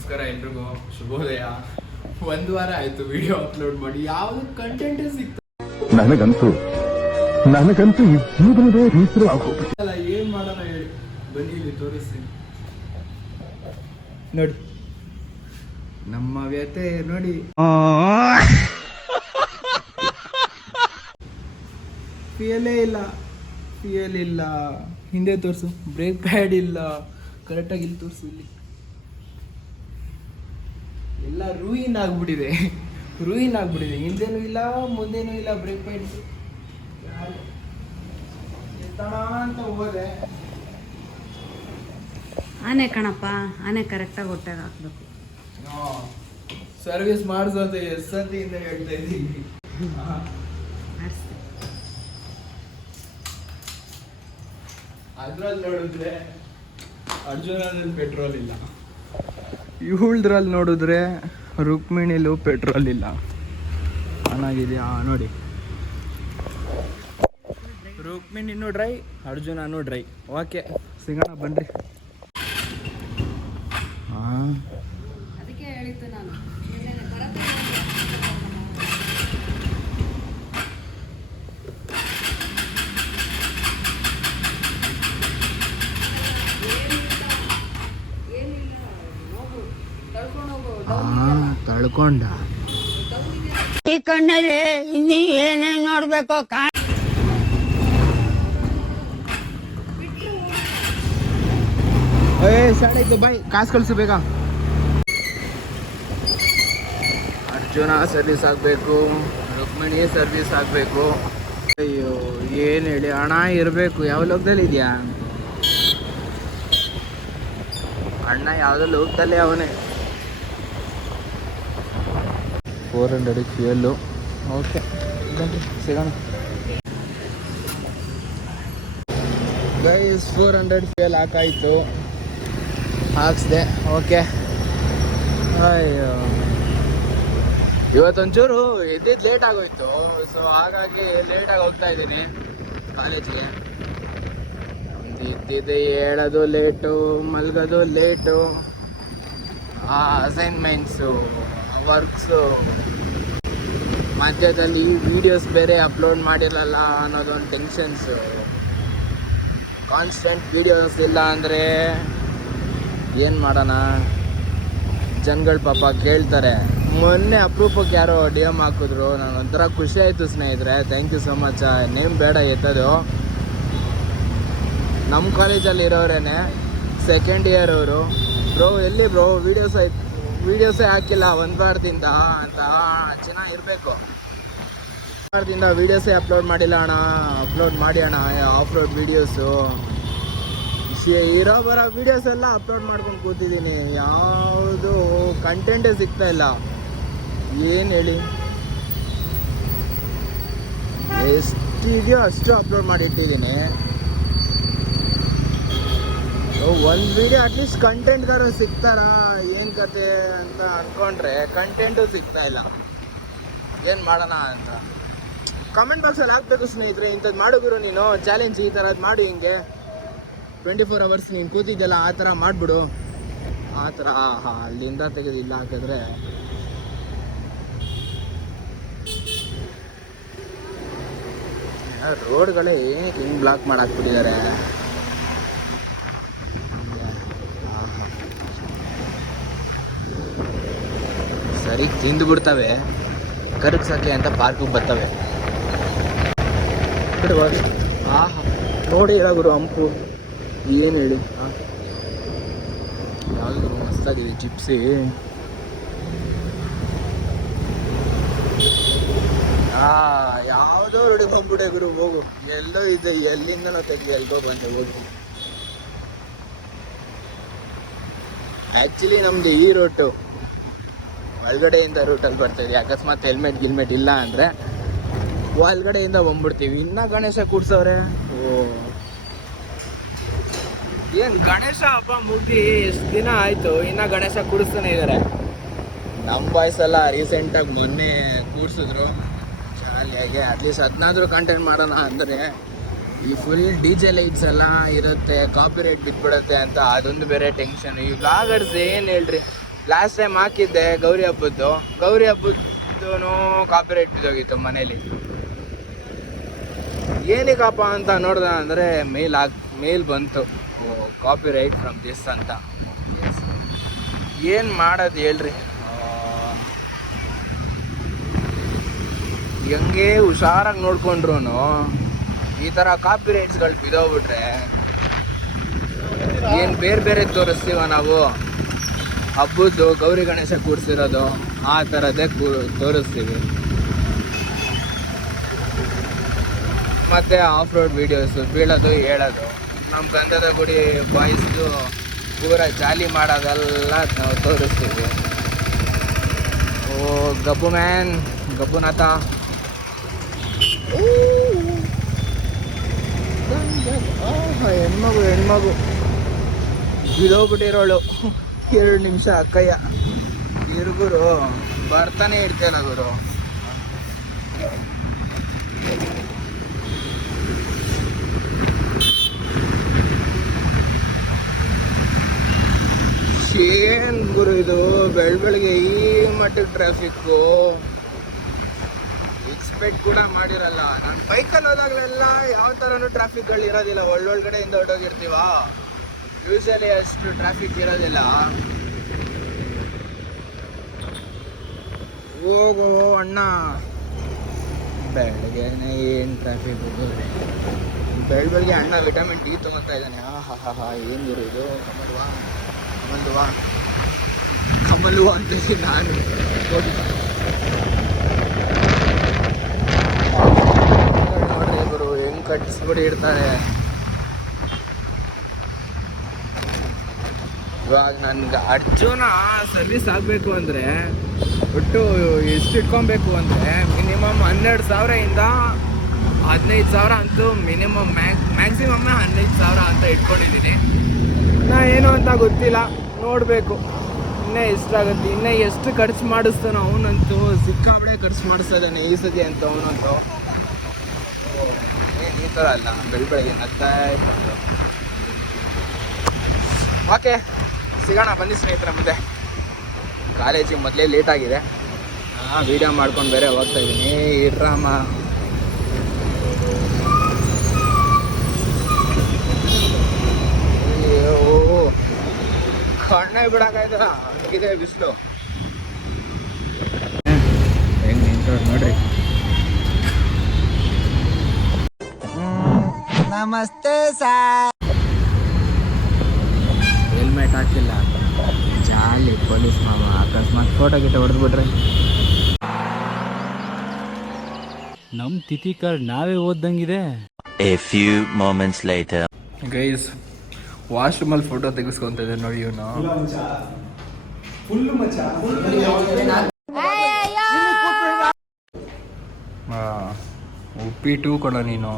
ನಮಸ್ಕಾರ ಎಲ್ರಿಗೂ ಶುಭೋದಯ. ಒಂದು ವಾರ ಆಯ್ತು ವಿಡಿಯೋ ಅಪ್ಲೋಡ್ ಮಾಡಿ, ಯಾವ್ದು ಕಂಟೆಂಟ್ ಸಿಗ್ತಲ್ಲ. ನನಗಂತೂ ಈ ಜೀವನವೇ ಬೇಸರ ಆಗೋಗ್ಬಿಟ್ಟಿಲ್ಲ. ಏನ್ ಮಾಡೋಣ ಹೇಳಿ, ಬನ್ನಿ ಇಲ್ಲಿ ತೋರಿಸ್ತೀನಿ ನೋಡಿ ನಮ್ಮ ವ್ಯತೆ ನೋಡಿ. ಫ್ಯೂಯಲ್ ಇಲ್ಲ, ಹಿಂದೆ ತೋರಿಸು, ಬ್ರೇಕ್ ಪ್ಯಾಡ್ ಇಲ್ಲ, ಕರೆಕ್ಟಾಗಿ ಇಲ್ಲಿ ತೋರಿಸು. ಇಲ್ಲಿ ಎಲ್ಲ ರೂಯಿನ್ ಆಗ್ಬಿಟ್ಟಿದೆ, ಹಿಂದೆನೂ ಇಲ್ಲ ಮುಂದೆನೂ ಇಲ್ಲ, ಬ್ರೇಕ್ ಪ್ಯಾಡ್ ಅಂತ ಹೋದೆ. ಆನೆ ಕಣಪ್ಪ, ಆನೆ ಕರೆಕ್ಟಾಗಿ ಹೊಟ್ಟೆಗೆ ಹಾಕ್ಬೇಕು. ಸರ್ವಿಸ್ ಮಾಡಿಸೋದು ಎಷ್ಟೊತ್ತಿಂದ ಹೇಳ್ತಾ ಇದ್ದೀವಿ. ಅದ್ರಲ್ಲಿ ನೋಡಿದ್ರೆ ಅರ್ಜುನಲ್ಲಿ ಪೆಟ್ರೋಲ್ ಇಲ್ಲ, ಇವಳದ್ರಲ್ಲಿ ನೋಡಿದ್ರೆ ರುಕ್ಮಿಣಿಲೂ ಪೆಟ್ರೋಲ್ ಇಲ್ಲ. ಚೆನ್ನಾಗಿದೆಯಾ ನೋಡಿ, ರುಕ್ಮಿಣಿನೂ ಡ್ರೈ, ಅರ್ಜುನನೂ ಡ್ರೈ. ಓಕೆ, ಸಿಗೋಣ ಬನ್ರಿ. ಅದಕ್ಕೆ ಹೇಳಿದ್ದು ನಾನು. ತಳ್ಕೊಂಡ ಈ ಕಣ್ಣಲ್ಲಿ ಇನ್ನೀ ಏನೇನ್ ನೋಡ್ಬೇಕು. ಸಾಡಾಯ್ತು, ಬಾಯ್, ಕಾಸು ಕಳಿಸು ಬೇಗ. ಅರ್ಜುನ ಸರ್ವಿಸ್ ಆಗಬೇಕು, ರುಕ್ಮಿಣಿ ಸರ್ವಿಸ್ ಆಗಬೇಕು. ಅಯ್ಯೋ ಏನು ಹೇಳಿ, ಹಣ ಇರಬೇಕು. ಯಾವ ಲೋಕದಲ್ಲಿ ಇದೆಯಾ ಅಣ್ಣ? ಯಾವುದೋ ಲೋಕದಲ್ಲೇ ಅವನೇ. 400 ಫ್ಯೂಯಲ್ಲು. ಓಕೆ ಬನ್ರಿ ಸಿಗೋಣ ಗೈಸ್. 400 ಫ್ಯೂಯಲ್ ಹಾಕಾಯ್ತು, ಹಾಕ್ಸಿದೆ. ಓಕೆ, ಅಯ್ಯೋ ಇವತ್ತೊಂಚೂರು ಎದ್ದಿದ್ದು ಲೇಟ್ ಆಗೋಯ್ತು. ಸೊ ಹಾಗಾಗಿ ಲೇಟಾಗಿ ಹೋಗ್ತಾ ಇದ್ದೀನಿ ಕಾಲೇಜಿಗೆ. ಇದ್ದಿದ್ದೆ ಹೇಳೋದು ಲೇಟು, ಮಲ್ಗೋದು ಲೇಟು, ಅಸೈನ್ಮೆಂಟ್ಸು, ವರ್ಕ್ಸು, ಮಧ್ಯದಲ್ಲಿ ವೀಡಿಯೋಸ್ ಬೇರೆ ಅಪ್ಲೋಡ್ ಮಾಡಿರಲ್ಲ ಅನ್ನೋದೊಂದು ಟೆನ್ಷನ್ಸು. ಕಾನ್ಸ್ಟೆಂಟ್ ವೀಡಿಯೋಸ್ ಇಲ್ಲ ಅಂದರೆ ಏನು ಮಾಡೋಣ, ಜನಗಳು ಪಾಪ ಕೇಳ್ತಾರೆ. ಮೊನ್ನೆ ಅಪರೂಪಕ್ಕೆ ಯಾರೋ DM ಹಾಕಿದ್ರು, ನಾನು ಒಂಥರ ಖುಷಿ ಆಯಿತು ಸ್ನೇಹಿತರೆ. Thank you so much. Name ಬೇಡ ಎತ್ತದು, ನಮ್ಮ ಕಾಲೇಜಲ್ಲಿ ಇರೋರೇನೆ, ಸೆಕೆಂಡ್ ಇಯರ್ ಅವರು. ಬ್ರೋ ಎಲ್ಲಿ ಬ್ರೋ ವೀಡಿಯೋಸೇ ಹಾಕಿಲ್ಲ ಒಂದು ವಾರದಿಂದ ಅಂತ. ಚೆನ್ನಾಗಿರಬೇಕು, ವಾರದಿಂದ ವೀಡಿಯೋಸೇ ಅಪ್ಲೋಡ್ ಮಾಡಿಲ್ಲ ಅಣ್ಣ, ಅಪ್ಲೋಡ್ ಮಾಡಿ ಅಣ್ಣ ಆಫ್ ರೋಡ್ ವೀಡಿಯೋಸು. ಇರೋ ಬರೋ ವೀಡಿಯೋಸ್ ಎಲ್ಲ ಅಪ್ಲೋಡ್ ಮಾಡ್ಕೊಂಡು ಕೂತಿದ್ದೀನಿ, ಯಾವುದು ಕಂಟೆಂಟೇ ಸಿಗ್ತಾ ಇಲ್ಲ. ಏನು ಹೇಳಿ, ಎಷ್ಟಿದೆಯೋ ಅಷ್ಟು ಅಪ್ಲೋಡ್ ಮಾಡಿಟ್ಟಿದ್ದೀನಿ. ಒಂದು ವೀಡಿಯೋ ಅಟ್ಲೀಸ್ಟ್ ಕಂಟೆಂಟ್ಗಾರ ಸಿಗ್ತಾರಾ ಏನು ಕತೆ ಅಂತ ಅಂದ್ಕೊಂಡ್ರೆ ಕಂಟೆಂಟು ಸಿಗ್ತಾ ಇಲ್ಲ. ಏನು ಮಾಡೋಣ ಅಂತ ಕಮೆಂಟ್ ಬಾಕ್ಸಲ್ಲಿ ಹಾಕಬೇಕು ಸ್ನೇಹಿತರೆ. ಇಂಥದ್ದು ಮಾಡೋಗಿರು ನೀನು ಚಾಲೆಂಜ್, ಈ ಥರದ್ದು ಮಾಡು, ಹಿಂಗೆ 24 hours ನೀನು ಕೂತಿದ್ದೆಲ್ಲ ಆ ಥರ ಮಾಡಿಬಿಡು. ಆ ಥರ ಅಲ್ಲಿಂದ ತೆಗೆದು ಇಲ್ಲ ಹಾಕಿದ್ರೆ ರೋಡ್ಗಳೇ ಏನಕ್ಕೆ ಹಿಂಗೆ ಬ್ಲಾಕ್ ಮಾಡಾಕ್ಬಿಟ್ಟಿದ್ದಾರೆ. ಸರಿ ತಿಂದು ಬಿಡ್ತವೆ, ಕರಗ್ಸಕ್ಕೆ ಅಂತ ಪಾರ್ಕಿಗೆ ಬರ್ತವೆ. ನೋಡಿ ಗುರು ಹಂಪು, ಏನು ಹೇಳಿ, ಯಾವುದು ಮಸ್ತಾಗಿದೆ ಚಿಪ್ಸಿ. ಯಾವುದೋ ರೋಡಿ ಬಂದ್ಬಿಟ್ಟೆ ಗುರು, ಹೋಗು. ಎಲ್ಲೋ ಇದೆ, ಎಲ್ಲಿಂದ ನಾವು ತೆಗಿ, ಎಲ್ಗೋ ಬಂದೆ, ಹೋಗು. ಆ್ಯಕ್ಚುಲಿ ನಮಗೆ ಈ ರೂಟು ಒಳಗಡೆಯಿಂದ ರೂಟಲ್ಲಿ ಬರ್ತಾಯಿದೆ. ಅಕಸ್ಮಾತ್ ಹೆಲ್ಮೆಟ್ ಇಲ್ಲ ಅಂದರೆ ಒಳಗಡೆಯಿಂದ ಬಂದ್ಬಿಡ್ತೀವಿ. ಇನ್ನೂ ಗಣೇಶ ಕೂಡ್ಸವ್ರೆ. ಏನು ಗಣೇಶ ಹಬ್ಬ ಮುಗಿ ಎಷ್ಟು ದಿನ ಆಯಿತು, ಇನ್ನೂ ಗಣೇಶ ಕೂಡಿಸ್ತಾನೆ ಇದ್ದಾರೆ. ನಮ್ಮ ಬಾಯ್ಸ್ ಎಲ್ಲ ರೀಸೆಂಟಾಗಿ ಮೊನ್ನೆ ಕೂಡಿಸಿದ್ರು ಶಾಲೆಗೆ. ಅಟ್ಲೀಸ್ಟ್ ಅದನ್ನಾದ್ರೂ ಕಂಟೆಂಟ್ ಮಾಡೋಣ ಅಂದರೆ ಈ ಫುಲ್ DJ ಲೈಟ್ಸ್ ಎಲ್ಲ ಇರುತ್ತೆ, ಕಾಪಿ ರೈಟ್ ಬಿಟ್ಬಿಡುತ್ತೆ ಅಂತ ಅದೊಂದು ಬೇರೆ ಟೆನ್ಷನ್. ಈ ವ್ಲಾಗರ್ಸ್ ಏನು ಹೇಳ್ರಿ, ಲಾಸ್ಟ್ ಟೈಮ್ ಹಾಕಿದ್ದೆ ಗೌರಿ ಹಬ್ಬದ್ದು ಕಾಪಿರೈಟ್ ಬಿದ್ದೋಗಿತ್ತು ಮನೇಲಿ. ಏನಕ್ಕಪ್ಪ ಅಂತ ನೋಡ್ದೆ ಅಂದರೆ ಮೇಲ್ ಬಂತು ಕಾಪಿರೈಟ್ ಫ್ರಮ್ ದಿಸ್ ಅಂತ. ಏನು ಮಾಡೋದು ಹೇಳ್ರಿ, ಹೆಂಗೆ ಹುಷಾರಾಗಿ ನೋಡ್ಕೊಂಡ್ರು ಈ ಥರ ಕಾಪಿರೈಟ್ಸ್ಗಳು ಬಿದ್ದೋಗ್ಬಿಟ್ರೆ ಏನು ಬೇರೆ ತೋರಿಸ್ತೀವ ನಾವು. ಹಬ್ಬದ್ದು ಗೌರಿ ಗಣೇಶ ಕೂರಿಸಿರೋದು ಆ ಥರದ್ದೇ ತೋರಿಸ್ತೀವಿ. ಮತ್ತು ಆಫ್ ರೋಡ್ ವೀಡಿಯೋಸು ಬೀಳೋದು ಹೇಳೋದು, ನಮ್ಮ ಗಂಧದ ಗುಡಿ ಬಾಯ್ಸ್ದು ಪೂರ ಜಾಲಿ ಮಾಡೋದೆಲ್ಲ ನಾವು ತೋರಿಸ್ತೀವಿ. ಓ ಗಬ್ಬುನಾಥ ಹೆಣ್ಮಗು ಬಿಡೋಗ್ಬಿಟ್ಟಿರೋಳು. 2 ನಿಮಿಷ ಅಕ್ಕಯ್ಯ ಇರ್ಗುರು ಬರ್ತಾನೆ ಇರ್ತೇನ ಗುರು. ಏನ್ ಗುರು ಇದು ಬೆಳಗ್ಗೆ ಈ ಮಟ್ಟಕ್ಕೆ ಟ್ರಾಫಿಕ್ಕು ಎಕ್ಸ್ಪೆಕ್ಟ್ ಕೂಡ ಮಾಡಿರಲ್ಲ. ನಾನು ಬೈಕಲ್ಲಿ ಹೋದಾಗಲೆಲ್ಲ ಯಾವ ಥರನೂ ಟ್ರಾಫಿಕ್ಗಳು ಇರೋದಿಲ್ಲ. ಒಳ್ಳೊಳಗಡೆಯಿಂದ ಹೊರಟೋಗಿರ್ತೀವ, ಯೂಶಲಿ ಅಷ್ಟು ಟ್ರಾಫಿಕ್ ಇರೋದಿಲ್ಲ. ಹೋಗೋ ಅಣ್ಣ, ಬೆಳಗ್ಗೆನೆ ಏನು ಟ್ರಾಫಿಕ್ ಬೆಳಗ್ಗೆ ಅಣ್ಣ ವಿಟಮಿನ್ ಡಿ ತೊಗೊತಾ ಇದ್ದಾನೆ. ಹಾ ಏನು ಇದು ಕಮಲ್ವಾ ಅಂತೀನಿ ನಾನು. ನೋಡ್ರಿ ಗುರು ಹೆಂಗ್ ಕಟ್ಟಿಸ್ಬಿಡಿ ಇರ್ತಾರೆ. ಇವಾಗ ನನ್ಗೆ ಅರ್ಜುನ ಸರ್ವಿಸ್ ಆಗಬೇಕು ಅಂದರೆ ಒಟ್ಟು ಎಷ್ಟು ಇಟ್ಕೊಬೇಕು ಅಂದರೆ ಮಿನಿಮಮ್ 12,000 15,000 ಅಂತೂ ಮಿನಿಮಮ್ ಮ್ಯಾಕ್ಸಿಮಮ್ 15,000 ಅಂತ ಇಟ್ಕೊಂಡಿದ್ದೀನಿ. ನಾ ಏನು ಅಂತ ಗೊತ್ತಿಲ್ಲ, ನೋಡಬೇಕು ಇನ್ನೇ ಎಷ್ಟಾಗುತ್ತೆ, ಇನ್ನೇ ಎಷ್ಟು ಖರ್ಚು ಮಾಡಿಸ್ತಾನೋ. ಅವನಂತೂ ಸಿಕ್ಕಾಬಳೆ ಖರ್ಚು ಮಾಡಿಸ್ತಾ ಇದ್ದಾನೆ ಈ ಸತಿ ಅಂತ. ಅವನಂತೂ ಏನು ಈ ಥರ ಅಲ್ಲ, ಬೆಳಗ್ಗೆ ನಗ್ತಾ ಇಟ್ಕೊಂಡು. ಓಕೆ ಸಿಗೋಣ ಬನ್ನಿ ಸ್ನೇಹಿತರ ಮುಂದೆ. ಕಾಲೇಜಿಗೆ ಮೊದಲೇ ಲೇಟ್ ಆಗಿದೆ, ವೀಡಿಯೋ ಮಾಡ್ಕೊಂಡು ಬೇರೆ ಹೋಗ್ತಾ ಇದ್ದೀನಿ. ಇರ್ರಾಮ ಕಣ್ಣೇ ಬಿಡಕ್ಕಾಯ್ತಲ್ಲ, ಹಂಗಿದೆ ಬಿಸಿಲು. ಹೆಂಗ್ ನಿಂತವ್ರು ನೋಡ್ರಿ. ನಮಸ್ತೆ ಸರ್. ಹೆಲ್ಮೆಟ್ ಹಾಕಿಲ್ಲ, ಜಾಲಿ ಪೊಲೀಸ್ ಮಾವ. ಅಕಸ್ಮಾತ್ ಫೋಟೋ ಗಿಟ ಹೊಡೆದ್ಬಿಟ್ರೆ ನಮ್ ತಿಥಿ ಕಾರ್ಡ್ ನಾವೇ ಓದ್ದಂಗಿದೆ. A few moments later. Guys ವಾಶ್ರೂಮಲ್ಲಿ ಫೋಟೋ ತೆಗಿಸ್ಕೊಂತ ಇದೆ ನೋಡಿ ಇವನು. ಉಪ್ಪಿಟ್ಟು ಕೊಡ ನೀನು.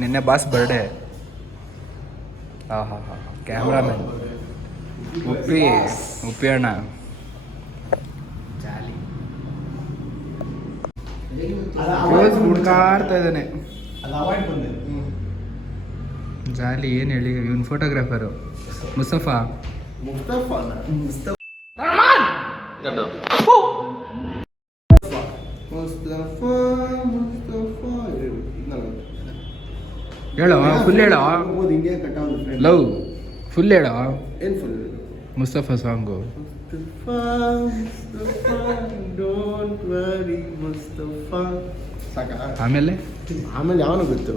ನಿನ್ನೆ ಬಾಸ್ ಬರ್ಡೇ. ಹಾ ಕ್ಯಾಮ್ರಾಮನ್ ಉಪ್ಪಿ ಅಣ್ಣ ಹುಡ್ಕಾಡ್ತಾ ಇದ್ದಾನೆ. ಜಾಲಿ ಏನು ಹೇಳಿ, ಇವನ್ ಫೋಟೋಗ್ರಾಫರು ಮುಸ್ತಫಾ. ಹೇಳೋ ಫುಲ್ ಹೇಳೋ, ಲವ್ ಫುಲ್ ಹೇಳೋ. ಮುಸ್ತಫಾ ಸಾಂಗು. ಆಮೇಲೆ ಯಾವನು ಗೊತ್ತು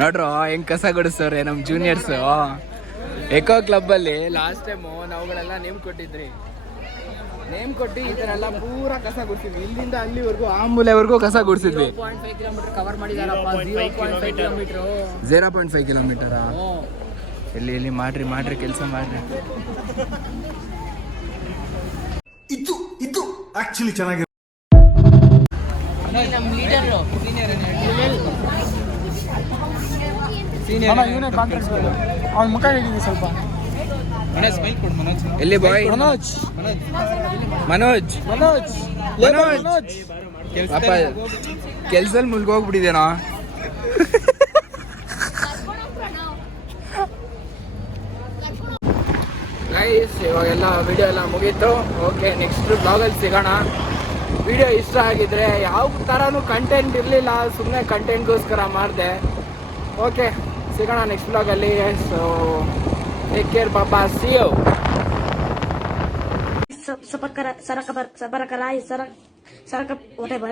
ನೋಡ್ರು ಹೆಂಗ್ ಕಸ ಗುಡಿಸೋರೆ ನಮ್ಮ ಜೂನಿಯರ್ಸು. ಎಕೋ ಕ್ಲಬ್ಬಲ್ಲಿ ಲಾಸ್ಟ್ ಟೈಮು ನಾವುಗಳೆಲ್ಲ ನೇಮ್ ಕೊಟ್ಟಿದ್ರಿ. ನೇಮ್ ಕೊಟ್ಟು ಈ ಥರ ಎಲ್ಲ ಪೂರಾ ಕಸ ಗುಡಿಸಿದ್ವಿ. ಇಲ್ಲಿಂದ ಅಲ್ಲಿವರೆಗೂ ಆ ಮೂಲೆವರೆಗೂ ಕಸ ಗುಡಿಸಿದ್ವಿ. 0.5 ಕಿಲೋಮೀಟರ್ ಕವರ್ ಮಾಡಿದಾರಪ್ಪ. 0.5 ಕಿಲೋಮೀಟರ್ 0.5 ಕಿಲೋಮೀಟರಾ? ಎಲ್ಲಿ ಮಾಡ್ರಿ ಕೆಲಸ ಮಾಡ್ರಿ. ಇದು ಆಕ್ಚುಲಿ ಚೆನ್ನಾಗಿ. ನಮ್ಮ ಲೀಡರು ಅವ್ನ ಮುಖ ಹೇಳಿದ್ವಿ ಸ್ವಲ್ಪ. ಎಲ್ಲಿ ಬಾಯ್? ಮನೋಜ್ ಪಾಪ ಕೆಲ್ಸದಲ್ಲಿ ಮುಳ್ಗೋಗ್ಬಿಟ್ಟಿದೇನೋ. ಗೈಸ್ ಇವಾಗೆಲ್ಲ ವಿಡಿಯೋ ಎಲ್ಲ ಮುಗೀತು. ಓಕೆ, ನೆಕ್ಸ್ಟ್ ಬ್ಲಾಗಲ್ಲಿ ಸಿಗೋಣ. ವಿಡಿಯೋ ಇಷ್ಟ ಆಗಿದ್ರೆ ಯಾವ ಥರನೂ ಕಂಟೆಂಟ್ ಇರಲಿಲ್ಲ, ಸುಮ್ಮನೆ ಕಂಟೆಂಟ್ಗೋಸ್ಕರ ಮಾಡಿದೆ. ಓಕೆ, ಸಿಗೋಣ ನೆಕ್ಸ್ಟ್ ಬ್ಲಾಗಲ್ಲಿ. ಸೊ ಟೇಕ್ ಕೇರ್, ಪಾಪಾ, see you. Sabar sabar sabar sabar kalai sabar sabar whatever.